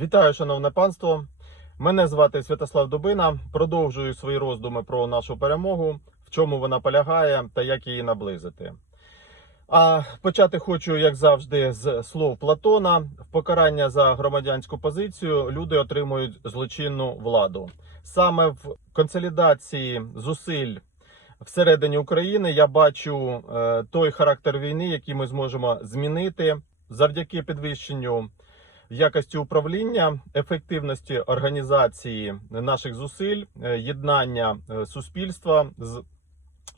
Вітаю, шановне панство. Мене звати Святослав Дубина. Продовжую свої роздуми про нашу перемогу, в чому вона полягає та як її наблизити. А почати хочу, як завжди, з слов Платона: в покарання за громадянську позицію люди отримують злочинну владу. Саме в консолідації зусиль всередині України я бачу е, той характер війни, який ми зможемо змінити завдяки підвищенню якості управління, ефективності організації наших зусиль, е, єднання е, суспільства з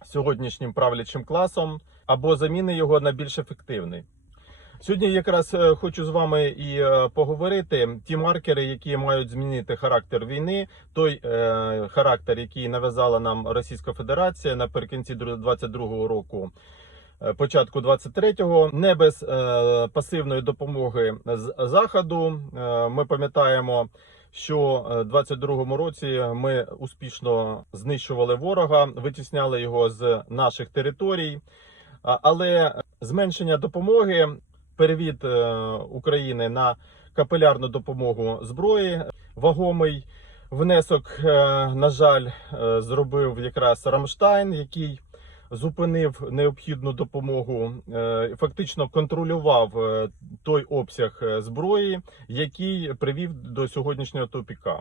сьогоднішнім правлячим класом або заміни його на більш ефективний. Сьогодні якраз е, хочу з вами і поговорити ті маркери, які мають змінити характер війни, той е, характер, який нав'язала нам Російська Федерація наприкінці 22-го року. Е, Початку 23-го не без е, пасивної допомоги з заходу. Е, ми пам'ятаємо, що е, 22-му році ми успішно знищували ворога, витісняли його з наших територій. Але зменшення допомоги, перевід України на капелярну допомогу зброї, вагомий внесок, на жаль, зробив якраз Рамштайн, який зупинив необхідну допомогу, е, фактично контролював е, той обсяг е, зброї, який привів до сьогоднішнього тупіка.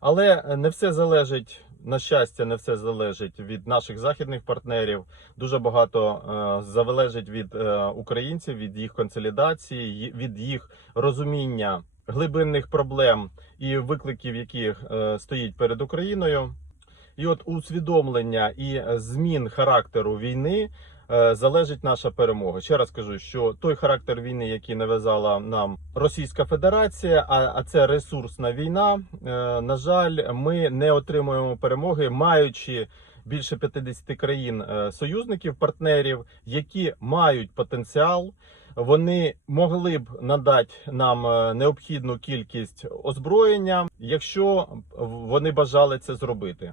Але не все залежить на щастя, не все залежить від наших західних партнерів. Дуже багато залежить від українців, від їх консолідації, від їх розуміння глибинних проблем і викликів, які стоїть перед Україною. І от усвідомлення і е, змін характеру війни е, залежить наша перемога. Ще раз кажу, що той характер війни, який нав'язала нам Російська Федерація, а, це ресурсна війна. е, На жаль, ми не отримуємо перемоги, маючи більше 50 країн союзників, партнерів, які мають потенціал. Вони могли б надати нам необхідну кількість озброєння, якщо вони бажали це зробити.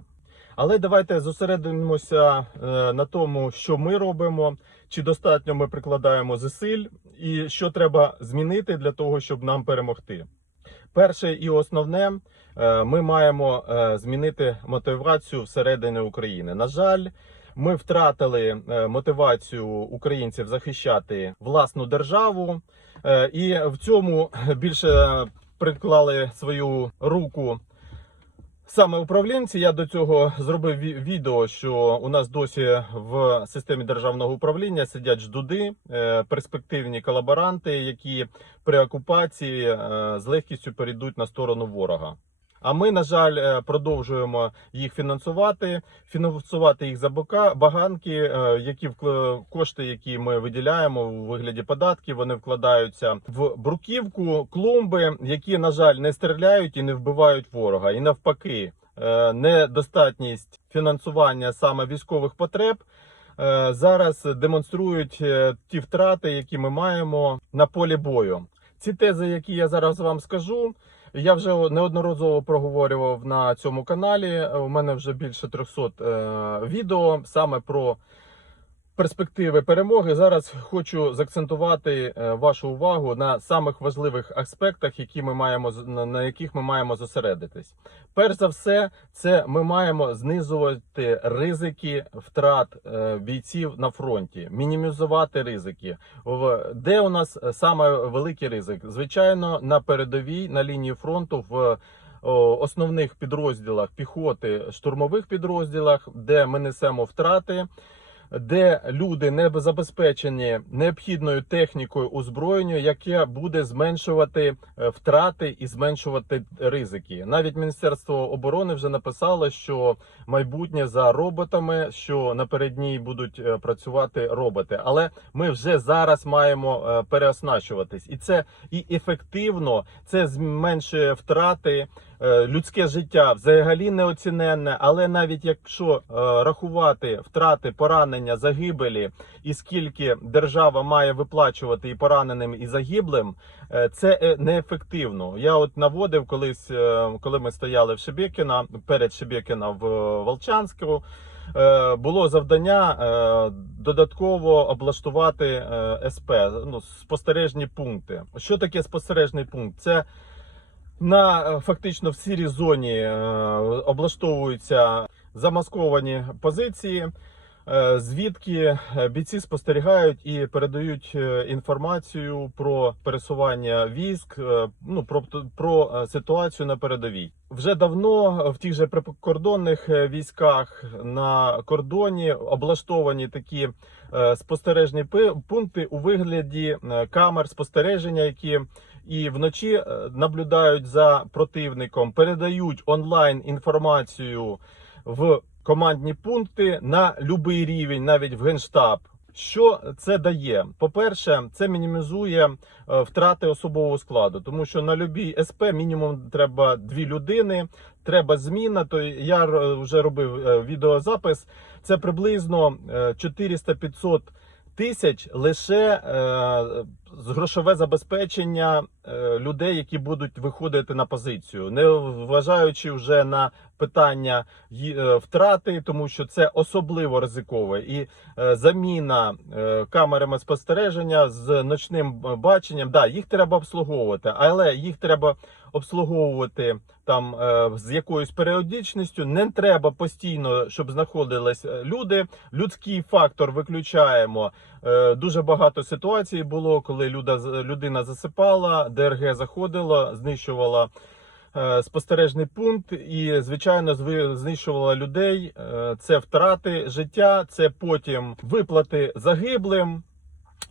Але давайте зосередимося е, на тому, що ми робимо, чи достатньо ми прикладаємо зусиль, і що треба змінити для того, щоб нам перемогти. Перше і основне, е, ми маємо е, змінити мотивацію всередині України. На жаль, ми втратили мотивацію українців захищати власну державу, і в цьому більше приклали свою руку Саме управлінці я до цього зробив ві- відео, що у нас досі в системі державного управління сидять ждуди, е, перспективні колаборанти, які при окупації е, з легкістю перейдуть на сторону ворога. А ми, на жаль, е, продовжуємо їх фінансувати, фінансувати їх за баганки, е, які кошти, які ми виділяємо у вигляді податків, вони вкладаються в бруківку, клумби, які, на жаль, не стріляють і не вбивають ворога. І навпаки, е, недостатність фінансування саме військових потреб. Зараз демонструють ті втрати, які ми маємо на полі бою. Ці тези, які я зараз вам скажу, я вже неодноразово проговорював на цьому каналі. У мене вже більше 300 е, відео саме про перспективи перемоги. Зараз хочу заакцентувати е, вашу увагу на самих важливих аспектах, які ми маємо на, яких ми маємо зосередитись. Перш за все, це ми маємо знизувати ризики втрат е, бійців на фронті, мінімізувати ризики. Де у нас е, саме великий ризик? Звичайно, на передовій на лінії фронту в основних підрозділах піхоти, штурмових підрозділах, де ми несемо втрати. Де люди не забезпечені необхідною технікою озброєння, яке буде зменшувати е, втрати і зменшувати ризики. Навіть Міністерство оборони вже написало, що майбутнє за роботами, що напередній будуть е, працювати роботи. Але ми вже зараз маємо е, переоснащуватись, і це і ефективно, це зменшує втрати. Е, Людське життя взагалі неоціненне, але навіть якщо е, рахувати втрати, поранення, загибелі і скільки держава має виплачувати і пораненим, і загиблим, е, це неефективно. Я от наводив колись, коли ми стояли в Шебекіна, перед Шебекіна в Волчанську. Було завдання додатково облаштувати СП, ну спостережні пункти. Що таке спостережний пункт? Це На е, фактично в сірій зоні е, облаштовуються замасковані позиції, е, звідки бійці спостерігають і передають інформацію про пересування військ, ну про, про ситуацію на передовій. Вже давно в тих же прикордонних військах на кордоні облаштовані такі спостережні пункти у вигляді е, камер спостереження, які і вночі е, наблюдають за противником, передають онлайн інформацію в командні пункти на будь-який рівень, навіть в генштаб. Що це дає? По-перше, це мінімізує е, втрати особового складу, тому що на любій СП мінімум треба дві людини, треба зміна. То я вже робив е, відеозапис. Це приблизно е, 400-500 тисяч лише е, грошове забезпечення е, людей, які будуть виходити на позицію, не вважаючи вже на питання е, втрати, тому що це особливо ризикове. І е, заміна камерами спостереження з ночним баченням, да, їх треба обслуговувати, але їх треба обслуговувати там з якоюсь періодичністю. Не треба постійно, щоб знаходились люди. Людський фактор виключаємо. Дуже багато ситуацій було, коли люда, людина засипала, ДРГ заходила, знищувала е, спостережний пункт і, звичайно, зви- знищувала людей. Е, Це втрати життя, це потім виплати загиблим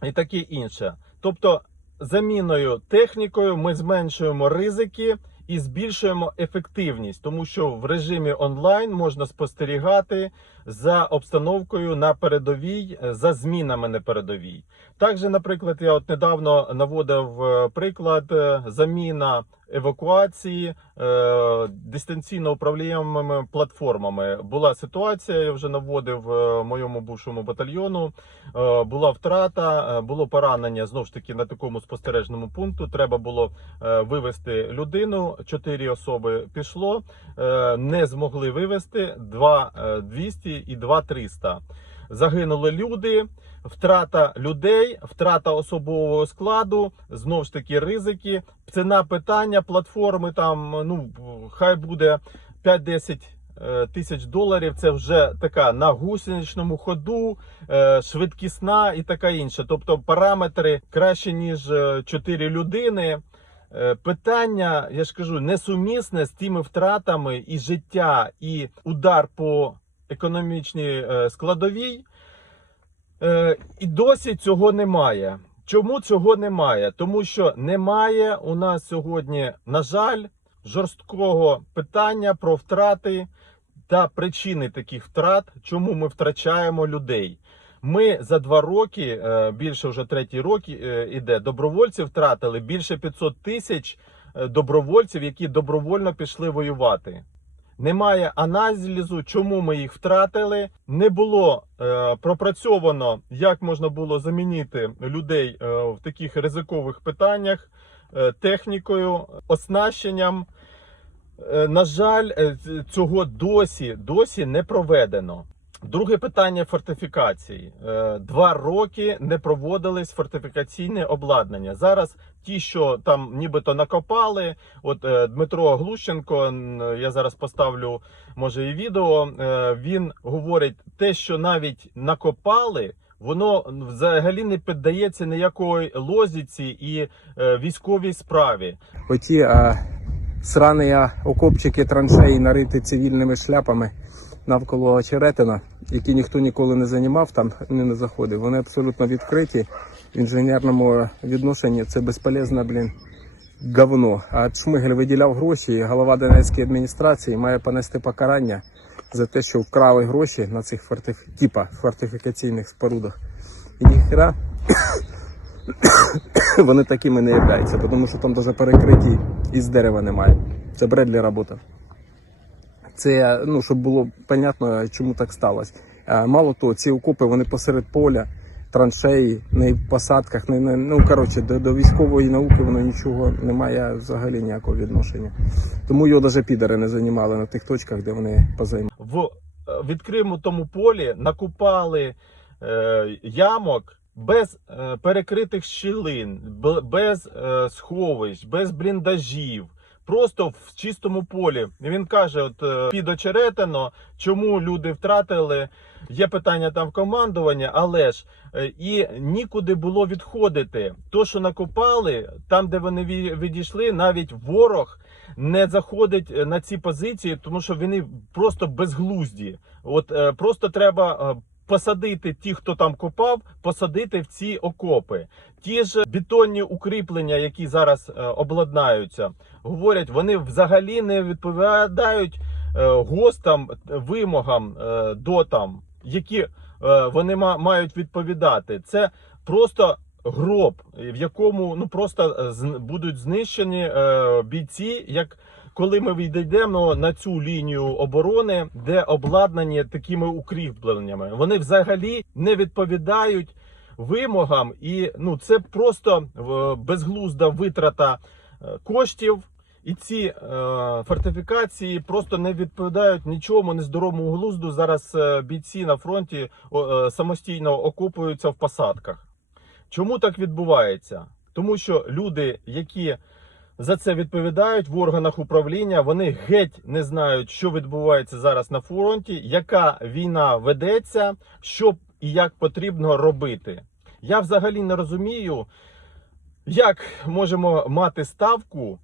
і таке інше. Тобто, заміною технікою ми зменшуємо ризики і збільшуємо ефективність, тому що в режимі онлайн можна спостерігати за обстановкою на передовій, е, за змінами на передовій. Також, наприклад, я от недавно наводив е, приклад е, заміна евакуації е, дистанційно управляємими платформами. Була ситуація, я вже наводив е, моєму бувшому батальйону. Е, була втрата, було поранення знову ж таки на такому спостережному пункту. Треба було е, вивести людину. Чотири особи пішло, не змогли вивести. Два е, 200 і два 300. Загинули люди, втрата людей, втрата особового складу, знову ж таки ризики. Ціна питання платформи там, ну хай буде 5-10 е, тисяч доларів. Це вже така на гусеничному ходу, е, швидкісна і така інша. Тобто параметри краще ніж 4 людини. Е, Питання, я ж кажу, несумісне з тими втратами і життя, і удар по економічній е, складовій. Е, І досі цього немає. Чому цього немає? Тому що немає у нас сьогодні, на жаль, жорсткого питання про втрати та причини таких втрат, чому ми втрачаємо людей. Ми за два роки, е, більше вже третій рок е, іде, добровольців втратили більше 500 тисяч добровольців, які добровольно пішли воювати. Немає аналізу, чому ми їх втратили. Не було е, пропрацьовано, як можна було замінити людей е, в таких ризикових питаннях е, технікою, оснащенням. Е, на жаль, е, цього досі, досі не проведено. Друге питання фортифікації. Е, Два роки не проводились фортифікаційне обладнання. Зараз ті, що там нібито накопали, от е, Дмитро Глущенко, я зараз поставлю може і відео. е, Він говорить, те, що навіть накопали. Воно взагалі не піддається ніякої лозіці і військовій справі. оті а, срані окопчики траншеї нариті цивільними шляпами навколо очеретина, які ніхто ніколи не займав, там не, заходив. Вони абсолютно відкриті. В інженерному відношенні це безполезне, блін, говно. А Шмигель виділяв гроші, і голова Донецької адміністрації має понести покарання за те, що вкрали гроші на цих фортиф... типа фортифікаційних спорудах. І ніхера вони такими не являються, тому що там навіть перекриті із дерева немає. Це Бредлі робота. Це, ну, щоб було понятно, чому так сталося. Е, Мало того, ці окопи вони посеред поля, траншеї, не в посадках, не, не, ну коротше, до, до військової науки воно нічого не має взагалі ніякого відношення. Тому його навіть підари не займали на тих точках, де вони позаймали. в е, відкритому полі накупали е, ямок без е, перекритих щілин, без е, сховищ, без бліндажів. Просто в чистому полі. Він каже: от е, під Очеретино, чому люди втратили. Є питання там в командуванні, але ж е, і нікуди було відходити. То, що накопали, там, де вони відійшли, навіть ворог не заходить е, на ці позиції, тому що вони просто безглузді. От просто треба. Посадити ті, хто там копав, посадити в ці окопи. Ті ж бетонні укріплення, які зараз обладнаються, говорять, вони взагалі не відповідають е, ГОСТам, вимогам е, дотам, які е, вони мають відповідати. Це просто гроб, в якому ну просто будуть знищені бійці, як коли ми відійдемо на цю лінію оборони, де обладнані такими укріпленнями, вони взагалі не відповідають вимогам, і ну це просто безглузда витрата коштів. І ці е, фортифікації просто не відповідають нічому, не здоровому глузду. Зараз е, бійці на фронті е, самостійно окопуються в посадках. Чому так відбувається? Тому що люди, які за це відповідають в органах управління, вони геть не знають, що відбувається зараз на фронті, яка війна ведеться, що і як потрібно робити. Я взагалі не розумію, як можемо мати ставку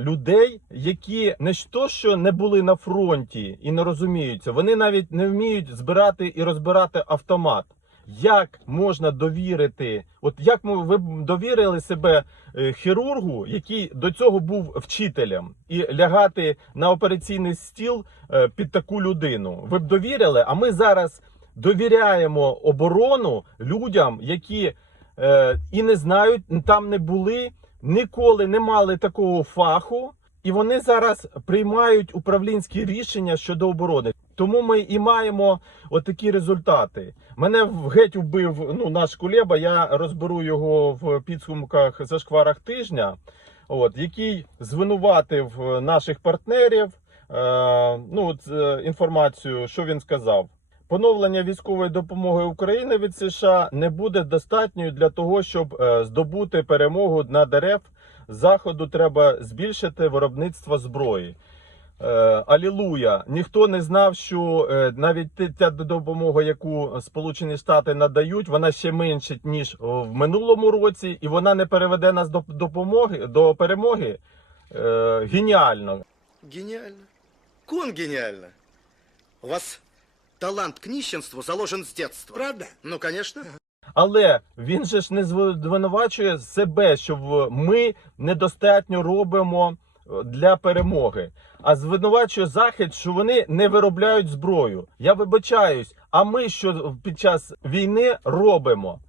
людей, які не то, що не були на фронті і не розуміються, вони навіть не вміють збирати і розбирати автомат. Як можна довірити, от як ви довірили себе е, хірургу, який до цього був вчителем, і лягати на операційний стіл е, під таку людину? Ви б довірили? А ми зараз довіряємо оборону людям, які е, і не знають, там не були, ніколи не мали такого фаху, і вони зараз приймають управлінські рішення щодо оборони. Тому ми і маємо отакі результати. Мене геть вбив ну, наш Кулеба. Я розберу його в підсумках зашкварах тижня, от, який звинуватив е, наших партнерів. Е, ну, от, е, інформацію, що він сказав. Поновлення військової допомоги України від США не буде достатньою для того, щоб е, здобути перемогу на дерев. Заходу треба збільшити виробництво зброї. Е, Алілуя! Ніхто не знав, що е, навіть ця допомога, яку Сполучені Штати надають, вона ще менше ніж в минулому році, і вона не переведе нас до допомоги до перемоги. Геніально. Гениально. Кон гениально. У вас талант к нищенству заложен с детства. Правда? Ну, конечно. Але він же ж не звинувачує себе, що в- ми недостатньо робимо е, для перемоги, а звинувачує захід, що вони не виробляють зброю. Я вибачаюсь, а ми що під час війни робимо?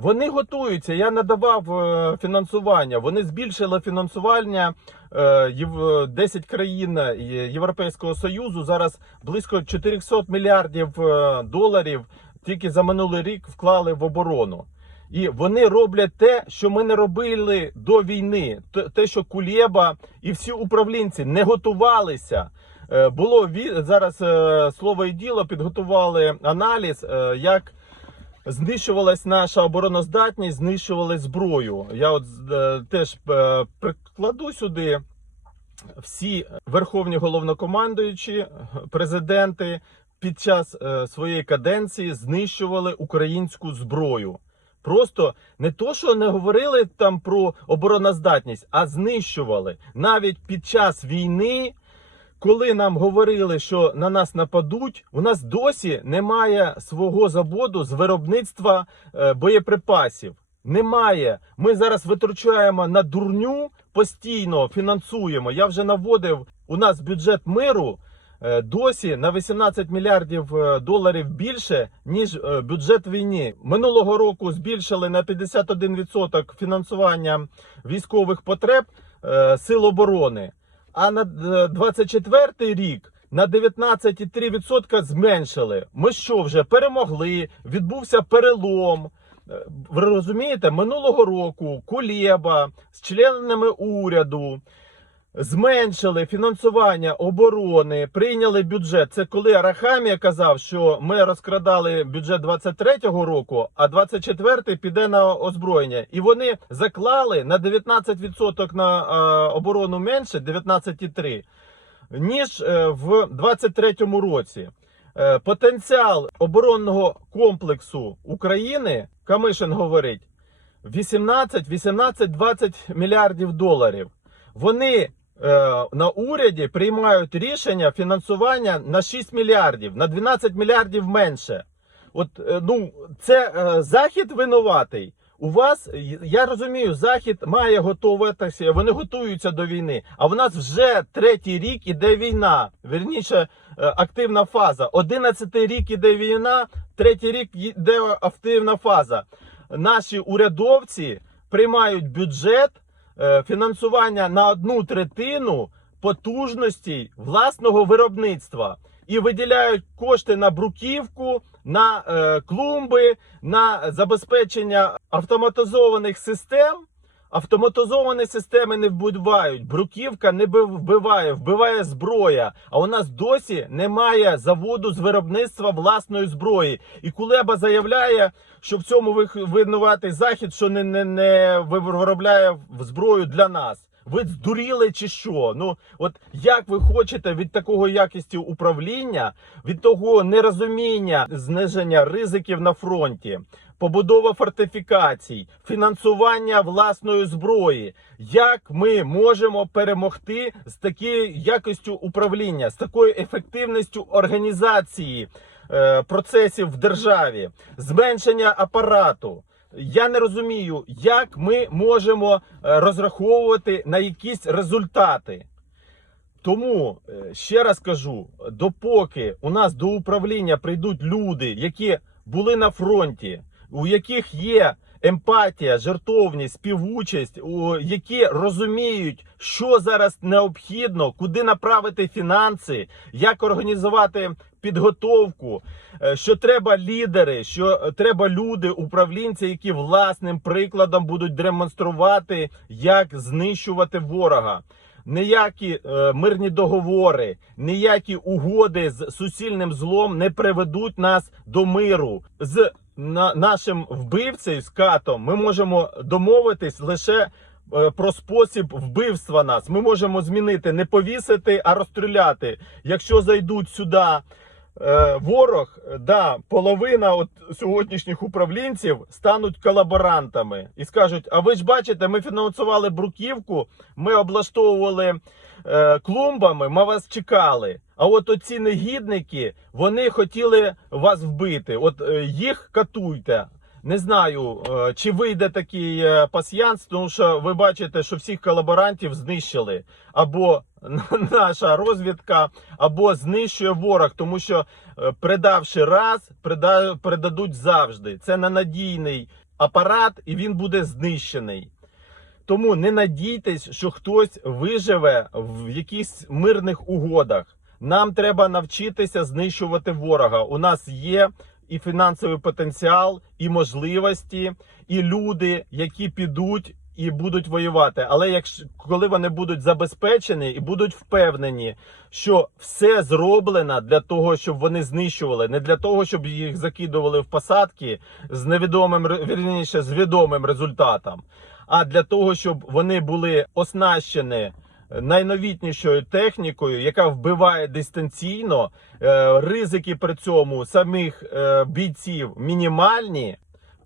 Вони готуються. Я надавав е, фінансування. Вони збільшили фінансування е, єв- 10 країн е, Європейського союзу. Зараз близько 400 мільярдів е, доларів тільки за минулий рік вклали в оборону. І вони роблять те, що ми не робили до війни. Те, що Кулєба і всі управлінці не готувалися. Е, Було зараз е, слово і діло підготували аналіз, е, як знищувалась наша обороноздатність, знищували зброю. Я от е, теж е, прикладу сюди всі верховні головнокомандуючі, президенти під час е, своєї каденції знищували українську зброю. Просто не то, що не говорили там про обороноздатність, а знищували навіть під час війни. Коли нам говорили, що на нас нападуть, у нас досі немає свого заводу з виробництва е, боєприпасів. Немає. Ми зараз витрачаємо на дурню, постійно фінансуємо. Я вже наводив у нас бюджет миру е, досі на 18 мільярдів е, доларів більше, ніж бюджет війни. Минулого року збільшили на 51% фінансування військових потреб сил оборони. А на е, 24 рік на 19,3% зменшили. Ми що вже перемогли? Відбувся перелом. Е, Ви розумієте, минулого року Кулєба з членами уряду зменшили фінансування оборони, прийняли бюджет. Це коли Арахамія казав, що ми розкрадали бюджет 23-го року, а 24-й піде на озброєння. І вони заклали на 19% на е, оборону менше, 19,3, ніж е, в 23-му році. Е, потенціал оборонного комплексу України, Камишин говорить, 18, 18, 20 мільярдів доларів. Вони на уряді приймають рішення фінансування на 6 мільярдів, на 12 мільярдів менше. От е, ну це е, захід винуватий. У вас я розумію, захід має готуватися. Вони готуються до війни. А в нас вже третій рік іде війна. Вірніше, е, активна фаза. Одинадцятий рік іде війна, третій рік іде активна фаза. Наші урядовці приймають бюджет е, фінансування на одну третину потужності власного виробництва і виділяють кошти на бруківку, на е, клумби, на забезпечення автоматизованих систем. Автоматизовані системи не вбивають, бруківка не вбиває, вбиває зброя. А у нас досі немає заводу з виробництва власної зброї. І Кулеба заявляє, що в цьому винуватий захід, що не, не, не виробляє зброю для нас. Ви здуріли чи що? Ну от як ви хочете від такого якості управління, від того нерозуміння зниження ризиків на фронті, побудова фортифікацій, фінансування власної зброї. Як ми можемо перемогти з такою якістю управління, з такою ефективністю організації е, процесів в державі, зменшення апарату? Я не розумію, як ми можемо е, розраховувати на якісь результати. Тому е, ще раз кажу: допоки у нас до управління прийдуть люди, які були на фронті, у яких є емпатія, жертовність, співучасть, які розуміють, що зараз необхідно, куди направити фінанси, як організувати підготовку, е, що треба лідери, що е, треба люди, управлінці, які власним прикладом будуть демонструвати, як знищувати ворога. Ніякі е, мирні договори, ніякі угоди з суцільним злом не приведуть нас до миру. З на, нашим вбивцею з катом ми можемо домовитись лише е, про спосіб вбивства нас. Ми можемо змінити не повісити, а розстріляти. Якщо зайдуть сюди ворог, е, да, половина от сьогоднішніх управлінців стануть колаборантами і скажуть: а ви ж бачите, ми фінансували бруківку, ми облаштовували е, клумбами, ми вас чекали. А от оці негідники, вони хотіли вас вбити. От е, їх катуйте. Не знаю, е, чи вийде такий е, пасьянс, тому що ви бачите, що всіх колаборантів знищили. Або наша розвідка, або знищує ворог, тому що е, предавши раз, предадуть завжди. Це ненадійний апарат, і він буде знищений. Тому не надійтесь, що хтось виживе в якихось мирних угодах. Нам треба навчитися знищувати ворога. У нас є і фінансовий потенціал, і можливості, і люди, які підуть і будуть воювати. Але якщо коли вони будуть забезпечені і будуть впевнені, що все зроблено для того, щоб вони знищували, не для того, щоб їх закидували в посадки з невідомим вірніше, з відомим результатом, а для того, щоб вони були оснащені найновітнішою технікою, яка вбиває дистанційно, е, ризики при цьому самих е, бійців мінімальні.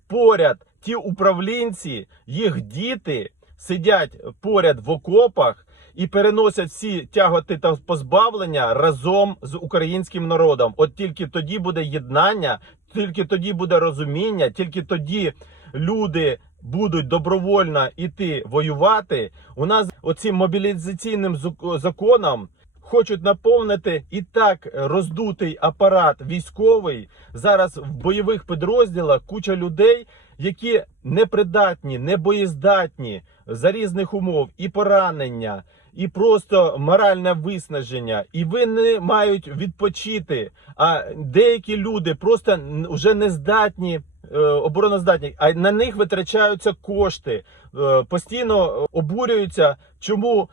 Поряд ті управлінці, їх діти сидять поряд в окопах і переносять всі тяготи та позбавлення разом з українським народом. От тільки тоді буде єднання, тільки тоді буде розуміння, тільки тоді люди будуть добровольно іти воювати. У нас оцим мобілізаційним законом хочуть наповнити і так роздутий апарат військовий. Зараз в бойових підрозділах куча людей, які непридатні, не боєздатні за різних умов, і поранення, і просто моральне виснаження, і вони мають відпочити. А деякі люди просто вже не здатні. Е, Обороноздатні, а на них витрачаються кошти, е, постійно обурюються, чому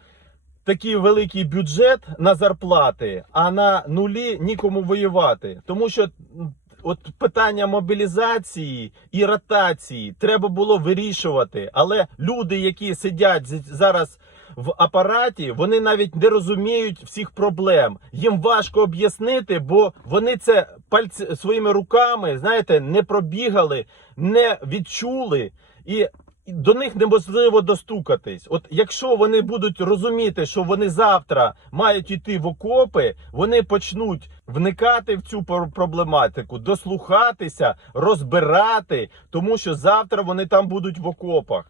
такий великий бюджет на зарплати, а на нулі нікому воювати. Тому що от питання мобілізації і ротації треба було вирішувати. Але люди, які сидять зараз в апараті, вони навіть не розуміють всіх проблем. Їм важко об'яснити, бо вони це пальці своїми руками, знаєте, не пробігали, не відчули і. До них неможливо достукатись. От якщо вони будуть розуміти, що вони завтра мають йти в окопи, вони почнуть вникати в цю проблематику, дослухатися, розбирати, тому що завтра вони там будуть в окопах.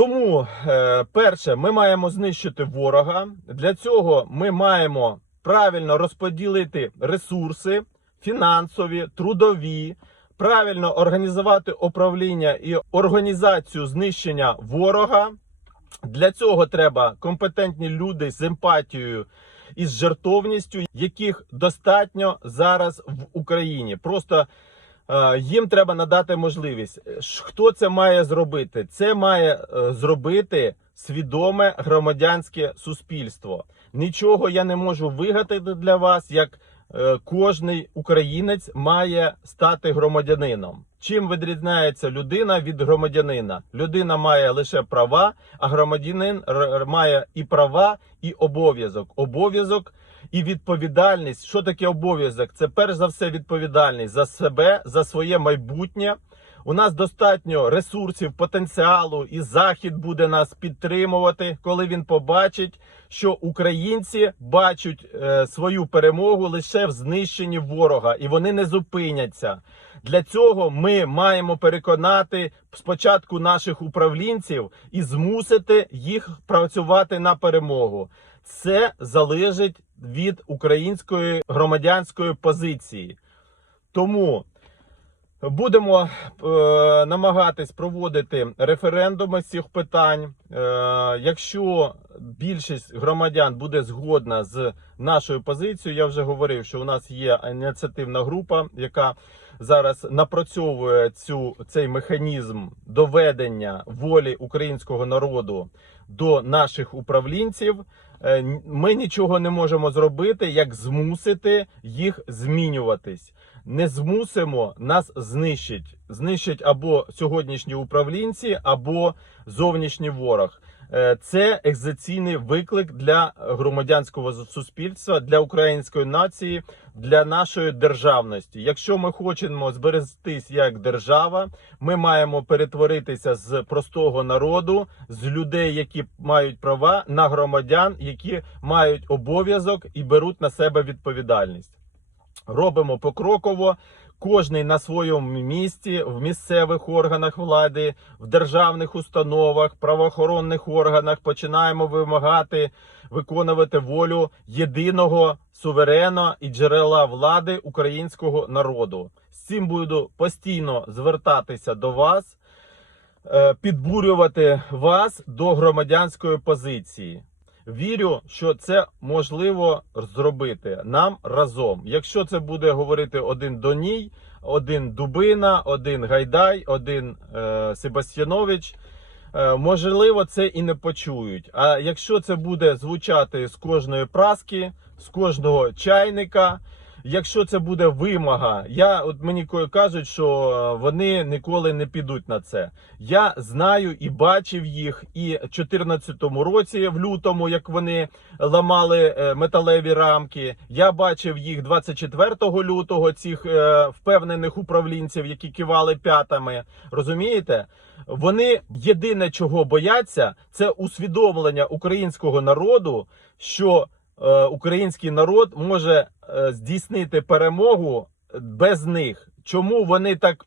Тому, е, перше, ми маємо знищити ворога. Для цього ми маємо правильно розподілити ресурси фінансові, трудові, правильно організувати управління і організацію знищення ворога. Для цього треба компетентні люди з емпатією і з жертовністю, яких достатньо зараз в Україні. Просто їм треба надати можливість. Е, Хто це має зробити? Це має е, зробити свідоме громадянське суспільство. Нічого я не можу вигадати для вас, як е, кожний українець має стати громадянином. Чим відрізняється людина від громадянина? Людина має лише права, а громадянин має і права, і обов'язок. Обов'язок і відповідальність. Що таке обов'язок? Це перш за все відповідальність за себе, за своє майбутнє. У нас достатньо ресурсів, потенціалу, і захід буде нас підтримувати, коли він побачить, що українці бачать е, свою перемогу лише в знищенні ворога, і вони не зупиняться. Для цього ми маємо переконати спочатку наших управлінців і змусити їх працювати на перемогу. Це залежить від української громадянської позиції. Тому будемо е, намагатись проводити референдуми з цих питань. Е, якщо більшість громадян буде згодна з нашою позицією, я вже говорив, що у нас є ініціативна група, яка зараз напрацьовує цю цей механізм доведення волі українського народу до наших управлінців. Е, Ми нічого не можемо зробити, як змусити їх змінюватись. Не змусимо нас знищить. Знищить або сьогоднішні управлінці, або зовнішній ворог. Е, Це екзаційний виклик для громадянського суспільства, для української нації, для нашої державності. Якщо ми хочемо зберегтись як держава, ми маємо перетворитися з простого народу, з людей, які мають права, на громадян, які мають обов'язок і беруть на себе відповідальність. Робимо покроково. Кожний на своєму місці в місцевих органах влади, в державних установах, правоохоронних органах починаємо вимагати виконувати волю єдиного суверена і джерела влади українського народу. З цим буду постійно звертатися до вас, е, підбурювати вас до громадянської позиції. Вірю, що це можливо зробити нам разом. Якщо це буде говорити один Доній, один Дубина, один Гайдай, один е, Себастьянович, е, можливо, це і не почують. А якщо це буде звучати з кожної праски, з кожного чайника, якщо це буде вимога, я от мені кажуть, що е, вони ніколи не підуть на це. Я знаю і бачив їх і в 2014 році, в лютому, як вони ламали е, металеві рамки. Я бачив їх 24 лютого, цих е, впевнених управлінців, які кивали п'ятами. Розумієте? Вони єдине, чого бояться, це усвідомлення українського народу, що е, український народ може здійснити перемогу без них. Чому вони так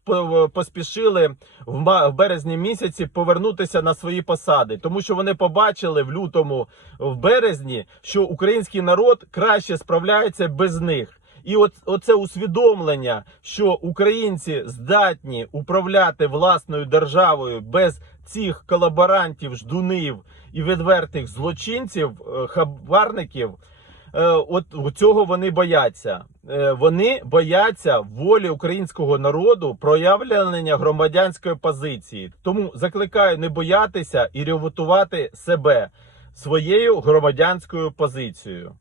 поспішили в ма- в березні місяці повернутися на свої посади? Тому що вони побачили в лютому, в березні, що український народ краще справляється без них. І от оце усвідомлення, що українці здатні управляти власною державою без цих колаборантів, ждунів і відвертих злочинців, е, хабарників. Е, От цього вони бояться. Е, Вони бояться волі українського народу, проявлення громадянської позиції. Тому закликаю не боятися і ревотувати себе. своєю громадянською позицією.